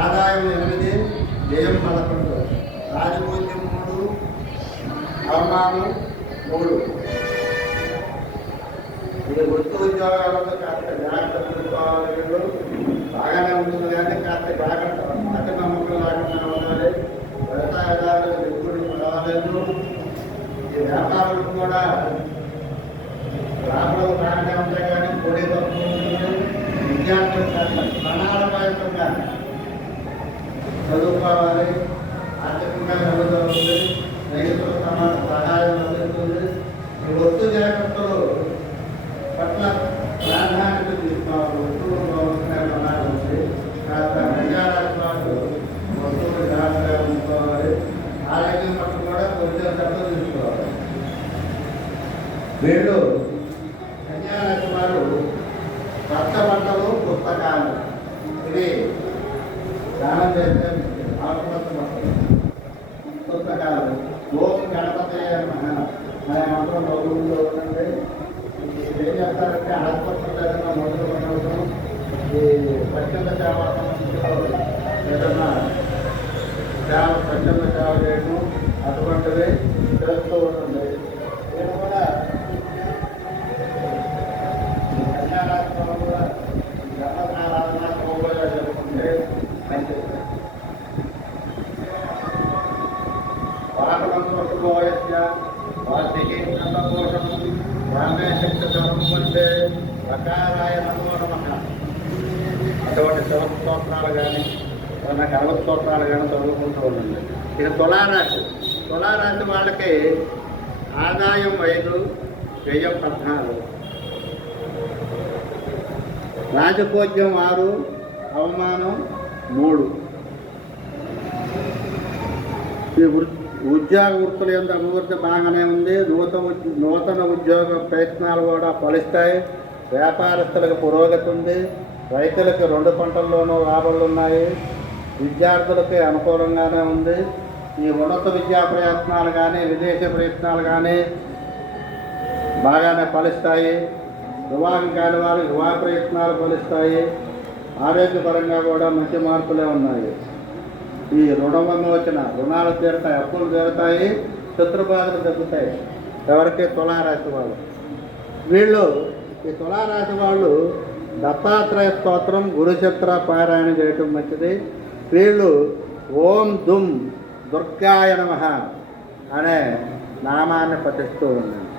ఆదాయం 8, వ్యయం 11, రాజపూజ్యం 3, అవమానం 3. ఇది వృత్తి ఉద్యోగాలతో కాస్త జాగ్రత్త తీసుకోవాలి. బాగానే ఉంటుంది కానీ కాస్త జాగ్రత్త మాట నమ్మకం లేకుండా ఉండాలి. వ్యవసాయదారులు ఎప్పుడు రాలేదు. ఈ వ్యాపారులకు కూడా రాబడులు బాగానే ఉంటాయి కానీ పొడి తక్కువ ఉంటుంది. విద్యార్థులు కాస్త ప్రణాళికాయుతంగా చదువుకోవాలి. ఆర్థికంగా చదువుతుంది. రైతుల సహాయం అందుతుంది. ఈ వస్తు జాగ్రత్తలు పట్ల ప్రాధాన్యత తీసుకోవాలి. వస్తువులు బాగుంటున్నాయి ప్రణాళిక ఉంది. కాస్త ప్రజారాష్ట్రాలు వస్తువులు జాగ్రత్తగా ఉంచుకోవాలి. ఆరోగ్యం పట్ల కూడా కొంచెం శ్రద్ధ తీసుకోవాలి. వీళ్ళు కన్యారాశి వారు కొత్త బట్టలు, పుస్తకాలు ఇది దానం చేస్తే ఆకుపచ్చ బట్టలు, పుస్తకాలు. ఓం గణపతి అనే మంత్రం చదువుతూ ఉండండి. ఏం చేస్తారంటే ఆసుపత్రులు ఏదైనా మొదలు పడవడం, ఈ స్వచ్ఛంద సేవా సంస్థలో ఏదైనా స్వచ్ఛంద సేవ చేయడం అటువంటివి చేస్తూ ఉంటుంది. నేను కూడా కన్యారాష్ట్రంలో కూడా గణపనారాధన గోవుగా జరుగుతుంటే మంచిది. వాటమంత్రోయ వాటికి పోషణం వామే శక్తి అంటే ప్రకారాయ నమో నమః. అటువంటి శివ స్తోత్రాలు కానీ గణపతి స్తోత్రాలు కానీ చదువుకుంటూ ఉండండి. ఇక తులారాశి. తులారాశి వాళ్ళకి ఆదాయం 5, వ్యయం 14, రాజపూజ్యం 6, అవమానం 3. ఈ ఉద్యోగ వృత్తుల యొక్క అభివృద్ధి బాగానే ఉంది. నూతన ఉద్యోగ ప్రయత్నాలు కూడా ఫలిస్తాయి. వ్యాపారస్తులకు పురోగతి ఉంది. రైతులకు 2 పంటల్లోనూ లాభాలు ఉన్నాయి. విద్యార్థులకి అనుకూలంగానే ఉంది. ఈ ఉన్నత విద్యా ప్రయత్నాలు కానీ విదేశీ ప్రయత్నాలు కానీ బాగానే ఫలిస్తాయి. వివాహం కాని వారు వివాహ ప్రయత్నాలు ఫలిస్తాయి. ఆరోగ్యపరంగా కూడా మంచి మార్పులే ఉన్నాయి. ఈ రుణ విమోచన, రుణాలు తీరుతాయి, అప్పులు తీరుతాయి, శత్రుబాధలు తగ్గుతాయి. ఎవరికి? తులారాశి వాళ్ళు. వీళ్ళు ఈ తులారాశి వాళ్ళు దత్తాత్రేయ స్తోత్రం, గురుచక్ర పారాయణ చేయటం మంచిది. వీళ్ళు ఓం దుమ్ దుర్గాయ నమః అనే నామాన్ని పఠిస్తూ ఉండండి.